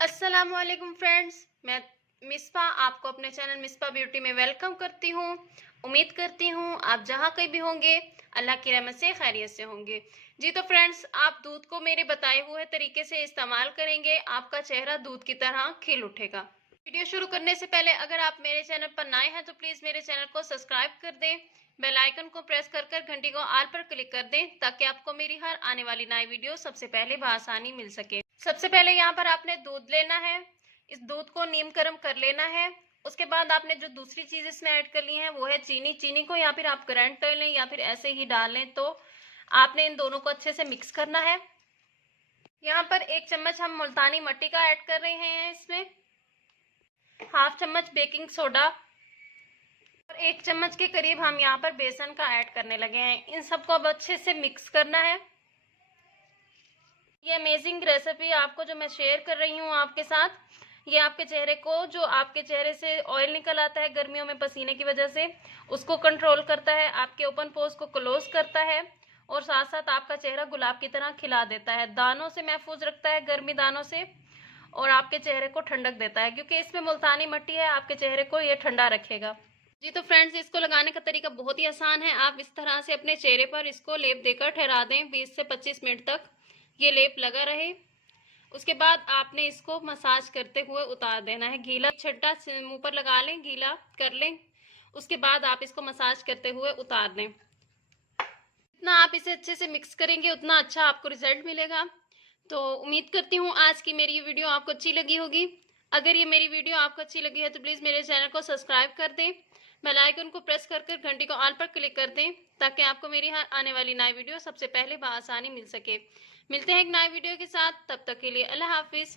अस्सलामुअलैकुम फ्रेंड्स, मैं मिसबा आपको अपने चैनल मिसबा ब्यूटी में वेलकम करती हूँ। उम्मीद करती हूँ आप जहाँ कहीं भी होंगे अल्लाह की रहमत से खैरियत से होंगे। जी तो फ्रेंड्स, आप दूध को मेरे बताए हुए तरीके से इस्तेमाल करेंगे, आपका चेहरा दूध की तरह खिल उठेगा। वीडियो शुरू करने से पहले अगर आप मेरे चैनल पर नए हैं तो प्लीज मेरे चैनल को सब्सक्राइब कर दें, बेल आइकन को प्रेस कर कर घंटी को आल पर क्लिक कर दें ताकि आपको मेरी हर आने वाली नई वीडियो सबसे पहले बआसानी मिल सके। सबसे पहले यहाँ पर आपने दूध लेना है, इस दूध को नीम गर्म कर लेना है। उसके बाद आपने जो दूसरी चीज इसमें ऐड कर ली है वो है चीनी। चीनी को या फिर आप ग्राइंड कर लें या फिर ऐसे ही डाल लें। तो आपने इन दोनों को अच्छे से मिक्स करना है। यहाँ पर 1 चम्मच हम मुल्तानी मिट्टी का ऐड कर रहे हैं, इसमें हाफ चम्मच बेकिंग सोडा और 1 चम्मच के करीब हम यहाँ पर बेसन का ऐड करने लगे हैं। इन सबको अब अच्छे से मिक्स करना है। ये अमेजिंग रेसिपी आपको जो मैं शेयर कर रही हूँ आपके साथ, ये आपके चेहरे को, जो आपके चेहरे से ऑयल निकल आता है गर्मियों में पसीने की वजह से, उसको कंट्रोल करता है, आपके ओपन पोर्स को क्लोज करता है और साथ साथ आपका चेहरा गुलाब की तरह खिला देता है, दानों से महफूज रखता है, गर्मी दानों से, और आपके चेहरे को ठंडक देता है क्योंकि इसमें मुल्तानी मिट्टी है। आपके चेहरे को ये ठंडा रखेगा। जी तो फ्रेंड्स, इसको लगाने का तरीका बहुत ही आसान है। आप इस तरह से अपने चेहरे पर इसको लेप देकर ठहरा दें 20 से 25 मिनट तक, ये लेप लगा रहे। उसके बाद आपने इसको मसाज करते हुए उतार देना है। गीला छट्टा मुंह पर लगा लें, गीला कर लें। उसके बाद आप इसको मसाज करते हुए उतार दें। जितना आप इसे अच्छे से मिक्स करेंगे उतना अच्छा आपको रिजल्ट मिलेगा। तो उम्मीद करती हूँ आज की मेरी ये वीडियो आपको अच्छी लगी होगी। अगर ये मेरी वीडियो आपको अच्छी लगी है तो प्लीज़ मेरे चैनल को सब्सक्राइब कर दें, बेल आइकन को प्रेस कर कर घंटी को ऑल पर क्लिक कर दें ताकि आपको मेरी हर आने वाली नई वीडियो सबसे पहले बआसानी मिल सके। मिलते हैं एक नई वीडियो के साथ, तब तक के लिए अल्लाह हाफिज़।